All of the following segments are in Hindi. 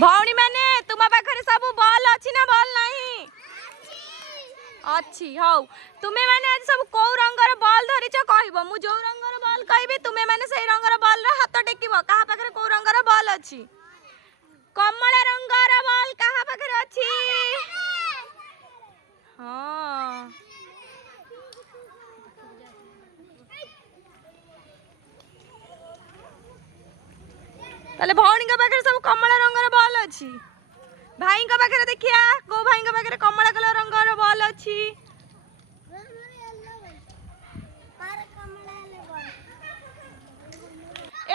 भौणी माने तुम पाखरे सब बॉल अछि ना बॉल नहीं अच्छी हौ तुमे माने आज सब को रंगर बॉल धरिच कहबो मु जो रंगर बॉल कहबी तुमे माने सेई रंगर बॉल रे हाथ टेकिबो कहा पाखरे को रंगर बॉल अछि कमला रंगर बॉल कहा पाखरे अछि हां ताले भौणी के पाखरे सब कमला रंगर बॉल अछि भाई का पाखरे देखिया को भाई का पाखरे कमला कलर रंगर बॉल अछि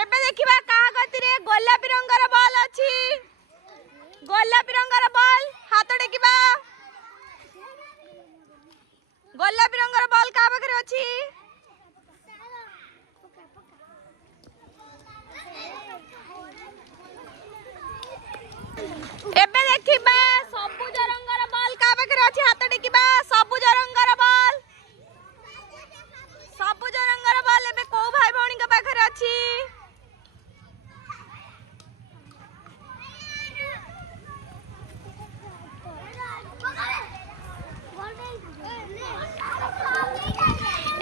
एबे देखिबा कहा गतिरे गोलापी रंगर बॉल अछि गोलापी रंगर बॉल हाथ टेकिबा गोलापी रंगर बॉल का पाखरे अछि एबे देखिबा सबुज रंगर बॉल का पाखरे अछि हाथ टेकिबा सबुज रंगर बॉल एबे को भाई भौणी के पाखरे अछि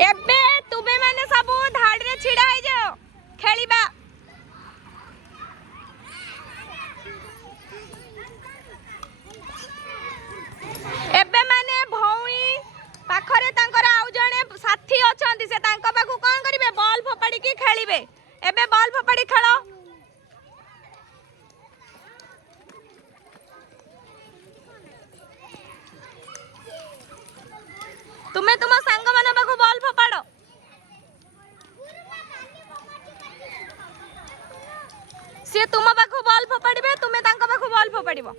एबे तुबे माने सब धाड़ी रे छिड़ा हो जाओ खेलिबा एबे माने भौणी पाखरे तांकर आउ जणे साथी अछंती से तांका पाखु कोन करिवे बॉल फोपाडी की खेलिबे एबे बॉल फोपाडी खेलो तुमे तुम संग मन पाखु बॉल फोपाडो से तुम पाखु बॉल फोपाडीबे तुमे तांका पाखु बॉल फोपाडीबो